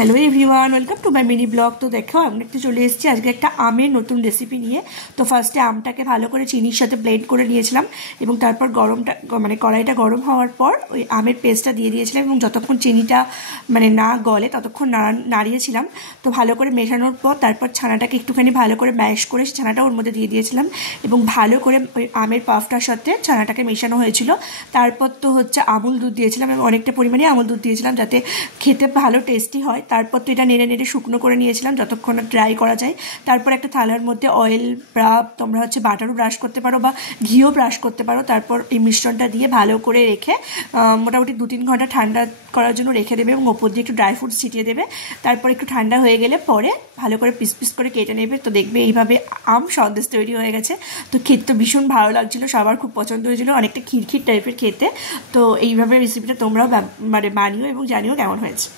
Hello everyone, welcome to my mini blog. তো দেখো আমি একটু চলে এসেছি আজকে একটা আমের নতুন রেসিপি নিয়ে। তো ফার্স্টে আমটাকে ভালো করে চিনির সাথে ব্লেন্ড করে নিয়েছিলাম এবং তারপর কড়াইটা গরম হওয়ার পর ওই আমের পেস্টটা দিয়ে দিয়েছিলাম এবং যতক্ষণ চিনিটা না গলে ততক্ষণ নাড়িয়েছিলাম। তো ভালো করে মেশানোর পর তারপর ছানাটাকে একটুখানি ভালো করে ম্যাশ করে ছানাটা ওর মধ্যে দিয়ে দিয়েছিলাম এবং ভালো করে ওই আমের পাফটার সাথে ছানাটাকে মেশানো হয়েছিল। তারপর তো আমুল দুধ দিয়েছিলাম এবং অনেকটা পরিমাণে আমুল দুধ দিয়েছিলাম যাতে খেতে ভালো টেস্টি হয়। তারপর তো এটা নেড়ে নেড়ে শুকনো করে নিয়েছিলাম যতক্ষণ ড্রাই করা যায়। তারপর একটা থালার মধ্যে অয়েল বা তোমরা বাটারও ব্রাশ করতে পারো বা ঘিও ব্রাশ করতে পারো। তারপর এই মিশ্রণটা দিয়ে ভালো করে রেখে মোটামুটি 2-3 ঘন্টা ঠান্ডা করার জন্য রেখে দেবে এবং ওপর দিয়ে একটু ড্রাই ফ্রুটস ছিটিয়ে দেবে। তারপর একটু ঠান্ডা হয়ে গেলে পরে ভালো করে পিস পিস করে কেটে নেবে। তো দেখবে এইভাবে আম সন্দেশ তৈরি হয়ে গেছে। তো খেতে তো ভীষণ ভালো লাগছিলো, সবার খুব পছন্দ হয়েছিল, অনেকটা খিরখির টাইপের খেতে। তো এইভাবে রেসিপিটা তোমরাও বানিও এবং জানিও কেমন হয়েছে।